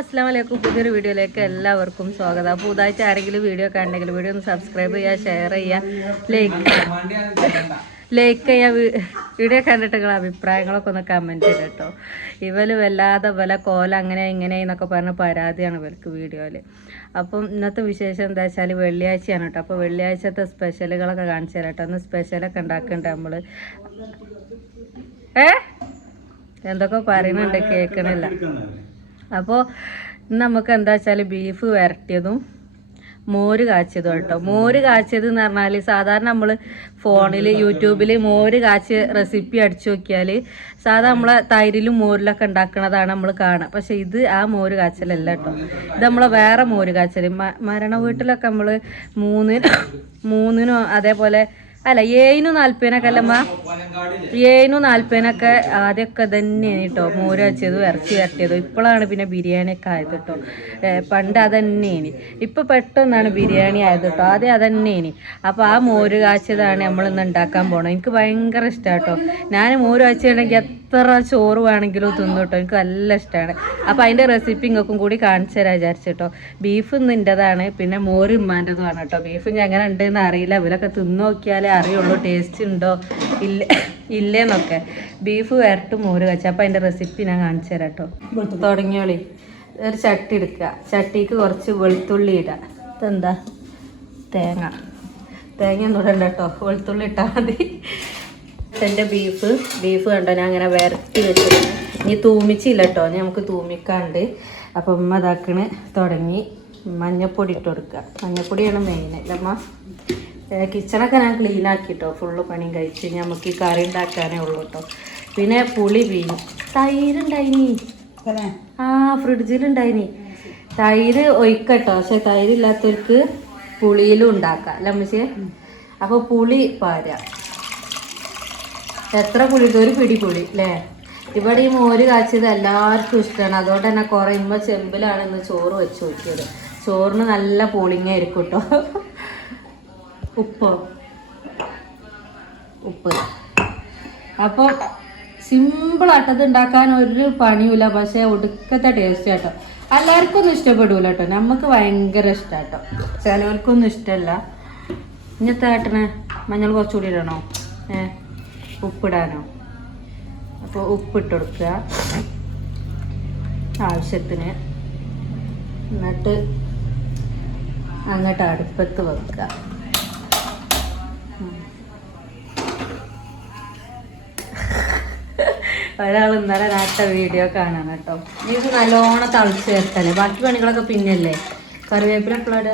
അസ്സലാമു അലൈക്കും. പുതിയൊരു വീഡിയോയിലേക്ക് എല്ലാവർക്കും സ്വാഗതം. പുതുതായിട്ട് ആരെങ്കിലും വീഡിയോ കണ്ടെങ്കിൽ വീഡിയോ ഒന്ന് സബ്സ്ക്രൈബ് ചെയ്യുക, ഷെയർ ചെയ്യുക, ലൈക്ക് ചെയ്യുക. വീഡിയോ കണ്ടിട്ട് നിങ്ങളുടെ അഭിപ്രായങ്ങളൊക്കെ ഒന്ന് കമൻറ്റ് ചെയ്യുക കേട്ടോ. ഇവര് വല്ലാതെ വില കോല അങ്ങനെ ഇങ്ങനെ എന്നൊക്കെ പറഞ്ഞ പരാതിയാണ് ഇവർക്ക് വീഡിയോയിൽ. അപ്പം ഇന്നത്തെ വിശേഷം എന്താ വെച്ചാൽ വെള്ളിയാഴ്ചയാണ് കേട്ടോ. അപ്പോൾ വെള്ളിയാഴ്ചത്തെ സ്പെഷ്യലുകളൊക്കെ കാണിച്ചു തരാം കേട്ടോ. ഒന്ന് സ്പെഷ്യലൊക്കെ ഉണ്ടാക്കണ്ട നമ്മൾ. എന്തൊക്കെ പറയുന്നുണ്ട് കേൾക്കണില്ല. അപ്പോൾ നമുക്ക് എന്താ വെച്ചാൽ ബീഫ് വരട്ടിയതും മോര് കാച്ചിയതും കേട്ടോ. മോര് കാച്ചിയത് എന്ന് പറഞ്ഞാൽ സാധാരണ നമ്മൾ ഫോണിൽ യൂട്യൂബിൽ മോര് കാച്ചിയ റെസിപ്പി അടിച്ചു നോക്കിയാൽ സാധാരണ നമ്മളെ തൈരിലും മോരിലൊക്കെ ഉണ്ടാക്കുന്നതാണ് നമ്മൾ കാണുക. പക്ഷെ ഇത് ആ മോര് കാച്ചലല്ല കേട്ടോ. ഇത് നമ്മളെ വേറെ മോര് കാച്ചൽ മരണ വീട്ടിലൊക്കെ നമ്മൾ മൂന്നിനോ അതേപോലെ അല്ല 740 അല്ലമ്മ 740 ആദ്യമൊക്കെ തന്നെയാണ് കേട്ടോ മോര് വെച്ചതും ഇറച്ചി വരട്ടിയതും. ഇപ്പോഴാണ് പിന്നെ ബിരിയാണിയൊക്കെ ആയത് കേട്ടോ. പണ്ട് അതന്നെയാണ്. ഇപ്പം പെട്ടെന്നാണ് ബിരിയാണി ആയത് കേട്ടോ. ആദ്യം അതന്നെയാണ്. അപ്പോൾ ആ മോര് കാച്ചതാണ് നമ്മളിന്ന് ഉണ്ടാക്കാൻ പോകണം. എനിക്ക് ഭയങ്കര ഇഷ്ടമാണ് കേട്ടോ. ഞാൻ മോര് കാച്ചിട്ടുണ്ടെങ്കിൽ എത്ര ചോറ് വേണമെങ്കിലും തിന്നു കേട്ടോ. എനിക്ക് നല്ല ഇഷ്ടമാണ്. അപ്പോൾ അതിൻ്റെ റെസിപ്പി ഇങ്ങൾക്കും കൂടി കാണിച്ചു തരാൻ വിചാരിച്ചിട്ടോ. ബീഫ് നിൻ്റെതാണ്, പിന്നെ മോര് ഉമ്മാൻ്റെതുമാണ് കേട്ടോ. ബീഫ് ഞാൻ എങ്ങനെ ഉണ്ടെന്ന് അറിയില്ല. ഇവരൊക്കെ തിന്നു നോക്കിയാലേ അറിയുള്ളൂ ടേസ്റ്റ് ഉണ്ടോ ഇല്ലേന്നൊക്കെ. ബീഫ് വരട്ട് മോര് കാച്ചി. അപ്പോൾ അതിൻ്റെ റെസിപ്പി ഞാൻ കാണിച്ചു തരാം കേട്ടോ. തുടങ്ങിയോളി. ഒരു ചട്ടി എടുക്കുക. ചട്ടിക്ക് കുറച്ച് വെളുത്തുള്ളി ഇടുക. ഇതെന്താ തേങ്ങ ഒന്നും ഇടണ്ട കേട്ടോ. വെളുത്തുള്ളി ഇട്ടാൽ മതി. എൻ്റെ ബീഫ് കണ്ടോ ഞാൻ അങ്ങനെ വരട്ടി വെച്ചിരുന്നു. ഇനി തൂമിച്ചില്ല കേട്ടോ. നമുക്ക് തൂമിക്കാണ്ട്. അപ്പം ഉമ്മ ഇതാക്കണ് തുടങ്ങി. മഞ്ഞപ്പൊടി ഇട്ട് കൊടുക്കുക. മഞ്ഞപ്പൊടിയാണ് മെയിൻ അല്ലമ്മ. കിച്ചണൊക്കെ ഞാൻ ക്ലീൻ ആക്കിട്ടോ. ഫുള്ള് പണിയും കഴിച്ച് നമുക്ക് ഈ കറി ഉണ്ടാക്കാനേ ഉള്ളൂ കേട്ടോ. പിന്നെ പുളി വീണു. തൈരുണ്ടായിനി. ഫ്രിഡ്ജിലുണ്ടായിനി. തൈര് ഒഴിക്കട്ടോ. പക്ഷെ തൈരില്ലാത്തവർക്ക് പുളിയിലും ഉണ്ടാക്കാം അല്ല അമ്മച്ചേ. അപ്പോൾ പുളി പാരാ. എത്ര പുളി ഇട്ട്? ഒരു പിടി പുളി അല്ലേ. ഇവിടെ ഈ മോര് കാച്ചിയത് എല്ലാവർക്കും ഇഷ്ടമാണ്. അതുകൊണ്ട് തന്നെ കുറേ ഇമ്മ ചെമ്പിലാണ് ഇന്ന് ചോറ് വെച്ച് നോക്കിയത്. ചോറിന് നല്ല പുളിങ്ങായിരിക്കും കേട്ടോ. ഉപ്പ് അപ്പോൾ സിമ്പിളാട്ടത് ഉണ്ടാക്കാൻ ഒരു പണിയില്ല. പക്ഷേ ഒടുക്കത്തെ ടേസ്റ്റ് കേട്ടോ. എല്ലാവർക്കും ഒന്നും ഇഷ്ടപ്പെടൂല കേട്ടോ. നമുക്ക് ഭയങ്കര ഇഷ്ടമാണ് കേട്ടോ. ചിലവർക്കൊന്നും ഇഷ്ടമല്ല. ഇങ്ങനത്തെ ഏട്ടനെ മഞ്ഞൾ കുറച്ചുകൂടി ഇടണോ? ഉപ്പിടാനോ? അപ്പോൾ ഉപ്പിട്ട് കൊടുക്കുക ആവശ്യത്തിന്. എന്നിട്ട് അങ്ങോട്ട് അടുപ്പത്ത് വെക്കുക. ഒരാൾ ഇന്നലെ നേരത്തെ വീഡിയോ കാണാൻ കേട്ടോ. ഇത് നല്ലോണം തളിച്ച് ചേർത്തല്ലേ. ബാക്കി പണികളൊക്കെ പിന്നല്ലേ. കറിവേപ്പില എപ്പോഴാണ്?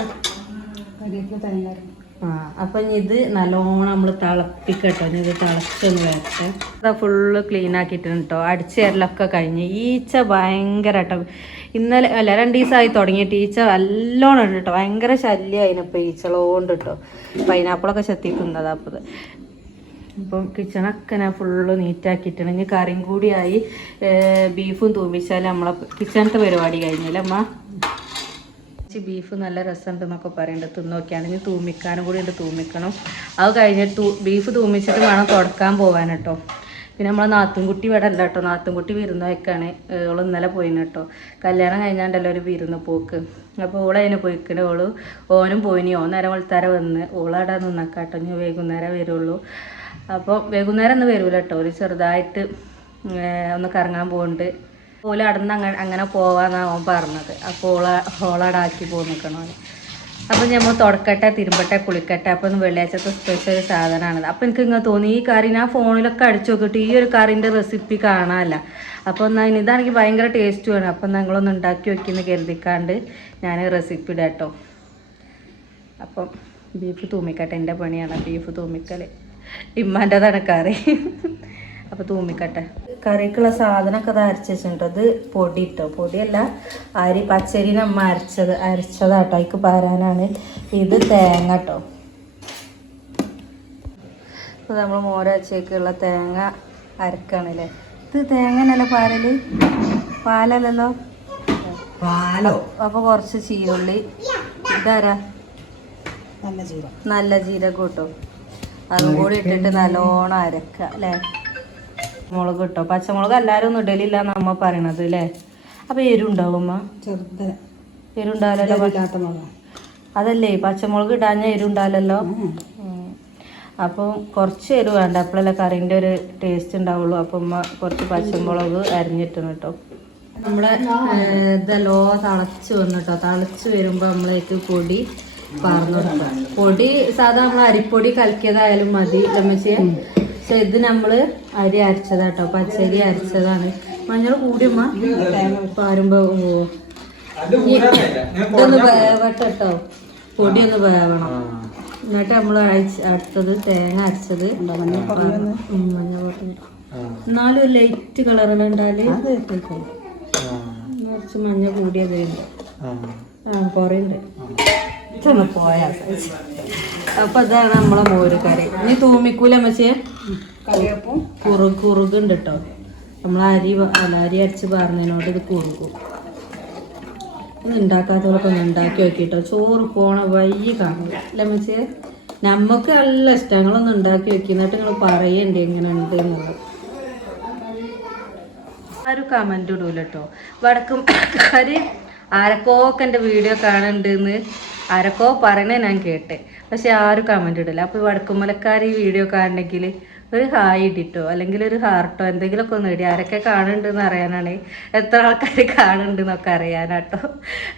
അപ്പം ഇത് നല്ലോണം നമ്മൾ തിളപ്പിക്കട്ടോ. ഇത് തിളച്ചൊന്ന് വരട്ടെ. അത് ഫുള്ള് ക്ലീൻ ആക്കിയിട്ടുണ്ട് കേട്ടോ. അടിച്ചേരലൊക്കെ കഴിഞ്ഞ്. ഈച്ച ഭയങ്കര കേട്ടോ. ഇന്നലെ അല്ല 2 ദിവസമായി തുടങ്ങിയിട്ട് ഈച്ച നല്ലോണം ഉണ്ട് കേട്ടോ. ഭയങ്കര ശല്യമായിനപ്പോൾ ഈച്ചകളോണ്ട് കേട്ടോ. പൈനാപ്പിളൊക്കെ ചെത്തിക്കുന്നതാ. അപ്പം കിച്ചണൊക്കെ ഞാൻ ഫുള്ള് നീറ്റാക്കിയിട്ടാണ്. ഇനി കറിയും കൂടിയായി ബീഫും തൂമിച്ചാൽ നമ്മളെ കിച്ചണത്തെ പരിപാടി കഴിഞ്ഞില്ല അമ്മ. ബീഫ് നല്ല രസമുണ്ടെന്നൊക്കെ പറയണ്ട. തിന്നോക്കിയാണ്. ഇനി തൂമിക്കാനും കൂടി ഉണ്ട്. തൂമിക്കണം. അത് കഴിഞ്ഞിട്ട് ബീഫ് തൂമിച്ചിട്ട് വേണം തുടക്കാൻ പോകാൻ കേട്ടോ. പിന്നെ നമ്മളെ നാത്തുംകുട്ടി ഇവിടെ അല്ല കേട്ടോ. നാത്തുംകുട്ടി വിരുന്ന് വയ്ക്കാണ്. ഓള് ഇന്നലെ പോയിന് കേട്ടോ. കല്യാണം കഴിഞ്ഞാണ്ടല്ലോ ഒരു വിരുന്ന് പോക്ക്. അപ്പോൾ ഓളതിനെ പോയിക്കണേ. ഓനും പോയിനി. നേരം വെളുത്താരെ വന്ന് ഓളവിടെ നിന്നേക്കാട്ടോ. ഇനി വൈകുന്നേരം വരുള്ളൂ. അപ്പോൾ വൈകുന്നേരം ഒന്നും വരൂല കേട്ടോ. ഒരു ചെറുതായിട്ട് ഒന്ന് കറങ്ങാൻ പോകുന്നുണ്ട്. ഓല അടന്ന് അങ്ങനെ പോവാന്നാണ് അവൻ പറഞ്ഞത്. അപ്പോൾ ഓളടാക്കി പോയി നിൽക്കണോ. അപ്പം നമ്മൾ തുടക്കട്ടെ, തിരുമ്പട്ടെ, കുളിക്കട്ടെ. അപ്പോൾ ഒന്ന് വെള്ളിയാഴ്ചത്തെ സ്പെഷ്യൽ സാധനമാണത്. അപ്പോൾ എനിക്ക് ഇങ്ങനെ തോന്നി ഈ കറി ഞാൻ ഫോണിലൊക്കെ അടിച്ചു നോക്കിയിട്ട് ഈ ഒരു കറിൻ്റെ റെസിപ്പി കാണാമല്ല. അപ്പോൾ എന്നാൽ ഇതാണെങ്കിൽ ഭയങ്കര ടേസ്റ്റ് വേണം. അപ്പം ഞങ്ങളൊന്ന് ഉണ്ടാക്കി വയ്ക്കുന്ന കരുതിക്കാണ്ട് ഞാൻ റെസിപ്പി ഇടാം കേട്ടോ. അപ്പം ബീഫ് തൂമിക്കട്ടെ. എൻ്റെ പണിയാണ് ബീഫ് തൂമിക്കൽ. ഇമ്മാൻ്റെതാണ് കറി. അപ്പോൾ തൂമിക്കട്ടെ. കറിക്കുള്ള സാധനമൊക്കെ അത് അരച്ച് വെച്ചിട്ടോ. അത് പൊടി ഇട്ടോ. പൊടിയല്ല, അരി പച്ചരി നമ്മ അരച്ചതാട്ടോ. അതിക്ക് പാരാനാണ്. ഇത് തേങ്ങ കേട്ടോ. അപ്പോൾ നമ്മൾ മോരച്ചേക്കുള്ള തേങ്ങ അരക്കാണല്ലേ. ഇത് തേങ്ങ എന്നല്ല പാരല്. പാലല്ലോ പാലോ. അപ്പോൾ കുറച്ച് ചീരുള്ളി. ഇതാരാ? നല്ല ജീരകം കേട്ടോ. അതും കൂടി ഇട്ടിട്ട് നല്ലോണം അരക്കുക അല്ലേ. മുളക് കിട്ടോ. പച്ചമുളക് എല്ലാവരും ഒന്നും ഇടലില്ല നമ്മ പറയണത് അല്ലേ. അപ്പോൾ എരുണ്ടാവും അമ്മ? ചെറുത് എരുണ്ടാവില്ലല്ലോ. അതല്ലേ പച്ചമുളക് ഇടാഞ്ഞ എരുണ്ടാവില്ലല്ലോ. അപ്പം കുറച്ച് എരിവ് വേണ്ട, അപ്പോഴല്ലേ കറീൻ്റെ ഒരു ടേസ്റ്റ് ഉണ്ടാവുള്ളൂ. അപ്പം ഉമ്മ കുറച്ച് പച്ചമുളക് അരിഞ്ഞിട്ടാണ് കേട്ടോ. നമ്മുടെ ഇതല്ലോ തിളച്ച് വന്നു കേട്ടോ. തിളച്ച് വരുമ്പോൾ നമ്മളേക്ക് പൊടി പാർന്നു കൊടുക്കാം. പൊടി സാധാ നമ്മൾ അരിപ്പൊടി കലക്കിയതായാലും മതി ലമ്മച്ചിയെ. പക്ഷെ ഇത് നമ്മൾ അരി അരച്ചതാട്ടോ, പച്ചരി അരച്ചതാണ്. മഞ്ഞൾ കൂടിയമ്മ പാരുമ്പോ ഇതൊന്ന് വേവട്ടോ, പൊടി ഒന്ന് വേവണം. എന്നിട്ട് നമ്മൾ അടുത്തത് തേങ്ങ അരച്ചത് മഞ്ഞൾ പറഞ്ഞു. എന്നാലും ലൈറ്റ് കളറിലുണ്ടാല് കുറച്ച് മഞ്ഞ കൂടിയത് കുറേ ഉണ്ട്. പോയാ അപ്പൊ അതാണ് നമ്മളെ മോര് കറി. ഇനി തൂമിക്കൂല അമ്മച്ചേ, കുറുകുണ്ട് കേട്ടോ. നമ്മൾ അരി അരച്ച് പറഞ്ഞതിനോട് ഇത് കുറുകും. ഇത് ഉണ്ടാക്കാത്തവരൊക്കെ ഒന്ന് ഉണ്ടാക്കി നോക്കിട്ടോ. ചോറ് പോണ വയ്യ കാണില്ല അല്ലേ അമ്മച്ചേ? നമുക്ക് നല്ല ഇഷ്ടം. ഞങ്ങളൊന്ന് ഉണ്ടാക്കി വെക്കി, എന്നിട്ട് നിങ്ങൾ പറയണ്ടേ എങ്ങനെ ഉണ്ട് എന്നുള്ളത്. ആരും കമന്റ് ഇടൂല കേട്ടോ. വടക്കുംകാര് ആരൊക്കെ എൻ്റെ വീഡിയോ കാണുന്നുണ്ടെന്ന് ആരൊക്കെ പറയണേ ഞാൻ കേട്ടെ, പക്ഷെ ആരും കമന്റ് ഇടില്ല. അപ്പോൾ വടക്കുമലക്കാർ ഈ വീഡിയോ കാണണമെങ്കിൽ ഒരു ഹായ് ഇട്ടിട്ടോ അല്ലെങ്കിൽ ഒരു ഹാർട്ടോ എന്തെങ്കിലുമൊക്കെ ഒന്ന് ഇടി. ആരൊക്കെ കാണുന്നുണ്ടെന്ന് അറിയാനാണ്, എത്ര ആൾക്കാർ കാണുന്നുണ്ടെന്നൊക്കെ അറിയാനാട്ടോ.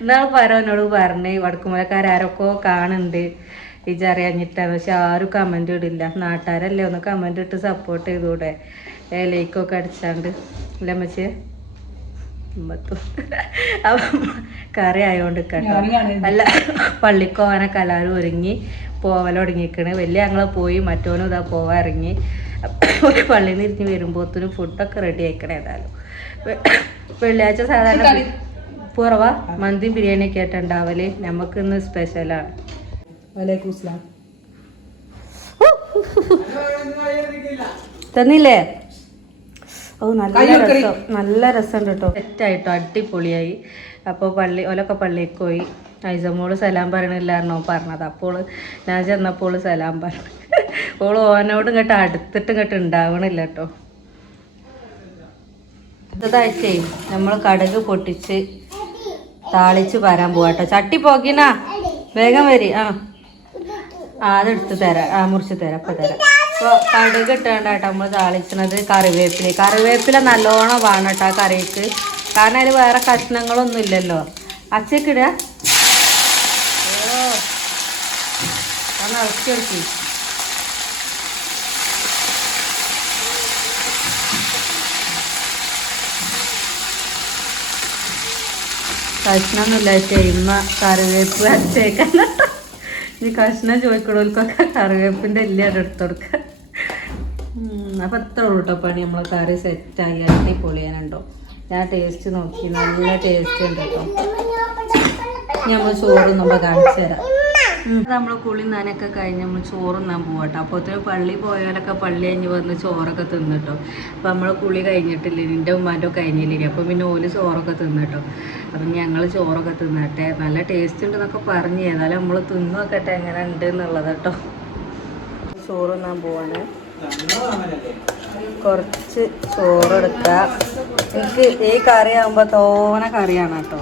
എന്നാൾ എന്നോട് പറഞ്ഞേ വടക്കുമലക്കാരൊക്കെ കാണുന്നുണ്ട് ഇജറിയാഞ്ഞിട്ടാണ്, പക്ഷെ ആരും കമന്റ് ഇടില്ല. നാട്ടുകാരല്ലേ, ഒന്ന് കമന്റ് ഇട്ട് സപ്പോർട്ട് ചെയ്തൂടെ, ലൈക്കൊക്കെ അടിച്ചാണ്ട് അല്ലേ അമ്മച്ചേ? അപ്പം കറി ആയോണ്ട് കേട്ടോ. അല്ല പള്ളിക്ക് പോകാനൊക്കെ എല്ലാവരും ഒരുങ്ങി പോവലൊടുങ്ങിക്കണ്. വലിയ ഞങ്ങൾ പോയി, മറ്റോനും ഇതാ പോവാൻ ഇറങ്ങി. ഒരു പള്ളിയിൽ നിന്ന് ഇരിഞ്ഞ് വരുമ്പോഴത്തേനും ഫുഡൊക്കെ റെഡി ആയിക്കണേ. ഏതായാലും വെള്ളിയാഴ്ച സാധാരണ പുറവാ മന്തിയും ബിരിയാണിയൊക്കെ ആയിട്ടുണ്ടാവല്. നമുക്ക് ഇന്ന് സ്പെഷ്യലാണ്. തന്നില്ലേ? ഓ നല്ല രസമുണ്ട് കേട്ടോ. സെറ്റായിട്ടോ, അടിപൊളിയായി. അപ്പോൾ ഓലൊക്കെ പള്ളിക്ക് പോയി. ഐസമോള് സലാം പറയണില്ലായിരുന്നോ പറഞ്ഞത്. അപ്പോൾ ഞാൻ ചെന്നപ്പോൾ സലാം പറഞ്ഞു. ഓനോട് ഇങ്ങോട്ട് അടുത്തിട്ട് ഇങ്ങോട്ട് ഉണ്ടാവണില്ല കേട്ടോ. ഇതാഴ്ചേ നമ്മൾ കടുക് പൊട്ടിച്ച് താളിച്ച് വരാൻ പോവാട്ടോ. ചട്ടി പോകിന വേഗം വരി. അതെടുത്ത് തരാം, മുറിച്ച് തരാം, അപ്പം തരാം. അപ്പോൾ കടുക് ഇട്ടാണ്ടാട്ടോ നമ്മൾ താളിച്ചത്. കറിവേപ്പില നല്ലോണം വേണം കേട്ടോ കറിക്ക്, കാരണം അതിൽ വേറെ കഷ്ണങ്ങളൊന്നും ഇല്ലല്ലോ. അച്ചക്കിടുക, ഇറക്കി വെക്കി. കഷ്ണമൊന്നുമില്ല ചെയ്യുമ്പ കറിവേപ്പ് അരച്ചേക്കാൻ. ഈ കഷ്ണം ചോദിക്കണവർക്കൊക്കെ കറിവേപ്പിൻ്റെ എല്ലാം എടുത്തു കൊടുക്കുക. അപ്പം എത്ര ഉള്ളൂ കേട്ടോ പണി. നമ്മൾ കറി സെറ്റായി അടിപൊളിയാനുണ്ടോ. ഞാൻ ടേസ്റ്റ് നോക്കി, നല്ല ടേസ്റ്റ് ഉണ്ട് കേട്ടോ. നമ്മൾ ചോറുന്നുമ്പോൾ കാണിച്ചു തരാം. നമ്മൾ കുളി നനയൊക്കെ കഴിഞ്ഞ് നമ്മൾ ചോറുന്നാൻ പോകട്ടോ. അപ്പോൾ ഒത്തിരി പള്ളി പോയാലൊക്കെ പള്ളി കഴിഞ്ഞ് വന്ന് ചോറൊക്കെ തിന്നിട്ടോ. അപ്പോൾ നമ്മൾ കുളി കഴിഞ്ഞിട്ടില്ല, എൻ്റെ ഉമ്മാൻ്റെ കഴിഞ്ഞില്ലേ. അപ്പോൾ പിന്നെ ഓല് ചോറൊക്കെ തിന്നിട്ടോ. അപ്പം ഞങ്ങൾ ചോറൊക്കെ തിന്നട്ടെ. നല്ല ടേസ്റ്റ് ഉണ്ടെന്നൊക്കെ പറഞ്ഞ്, ഏതായാലും നമ്മൾ തിന്നു നോക്കട്ടെ എങ്ങനെ ഉണ്ട് എന്നുള്ളത് കേട്ടോ. ചോറുന്നാൻ പോവാണ്. കുറച്ച് ചോറെടുക്കുക. എനിക്ക് ഈ കറി ആകുമ്പോൾ തോന കറിയാണ് കേട്ടോ.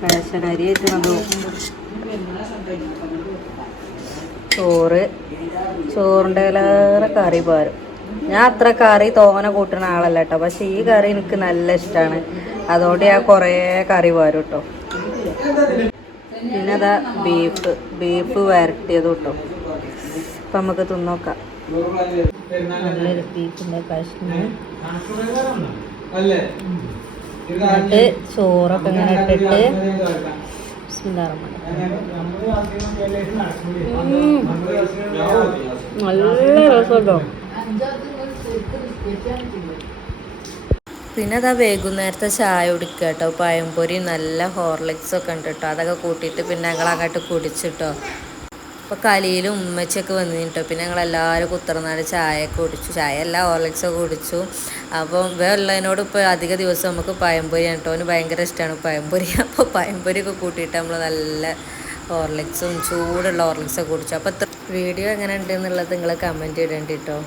റേഷനരി വെച്ചത് ചോറിൻ്റെ ഇലേറെ കറി പാരും. ഞാൻ അത്ര കറി തോന കൂട്ടുന്ന ആളല്ല കേട്ടോ, പക്ഷെ ഈ കറി എനിക്ക് നല്ല ഇഷ്ടമാണ്. അതുകൊണ്ട് ഞാൻ കുറേ കറി പാരും കേട്ടോ. പിന്നെ അതാ ബീഫ് വരട്ടിയത് കേട്ടോ. അപ്പം നമുക്ക് തിന്നോക്കാം. നല്ലൊരു ബീഫിൻ്റെ കഷ്ണം എന്നിട്ട് ചോറൊക്കെ ഇങ്ങനെ ഇട്ടിട്ട് നല്ല രസമല്ലോ. പിന്നെ അതാ വൈകുന്നേരത്തെ ചായ കുടിക്കുക കേട്ടോ. പഴംപൊരി നല്ല ഹോർലിക്സൊക്കെ ഉണ്ട് കേട്ടോ. അതൊക്കെ കൂട്ടിയിട്ട് പിന്നെ ഞങ്ങൾ അങ്ങോട്ട് കുടിച്ചിട്ടോ. അപ്പോൾ കലിയിലും ഉമ്മച്ചൊക്കെ വന്നിട്ടോ. പിന്നെ ഞങ്ങളെല്ലാവരും കുത്തിറന്നാല് ചായയൊക്കെ കുടിച്ചു. ചായ അല്ല ഹോർലിക്സൊക്കെ കുടിച്ചു. അപ്പം ഉള്ളതിനോട് ഇപ്പോൾ അധിക ദിവസം നമുക്ക് പഴംപൊരിയാണ് കേട്ടോ. അവന് ഭയങ്കര ഇഷ്ടമാണ് പഴംപൊരി. അപ്പോൾ പഴംപൊരിയൊക്കെ കൂട്ടിയിട്ട് നമ്മൾ നല്ല ഹോർലിക്സും ചൂടുള്ള ഹോർലിക്സൊക്കെ കുടിച്ചു. അപ്പോൾ വീഡിയോ എങ്ങനെ ഉണ്ടെന്നുള്ളത് നിങ്ങൾ കമൻറ്റ് ചെയ്യേണ്ടി കേട്ടോ.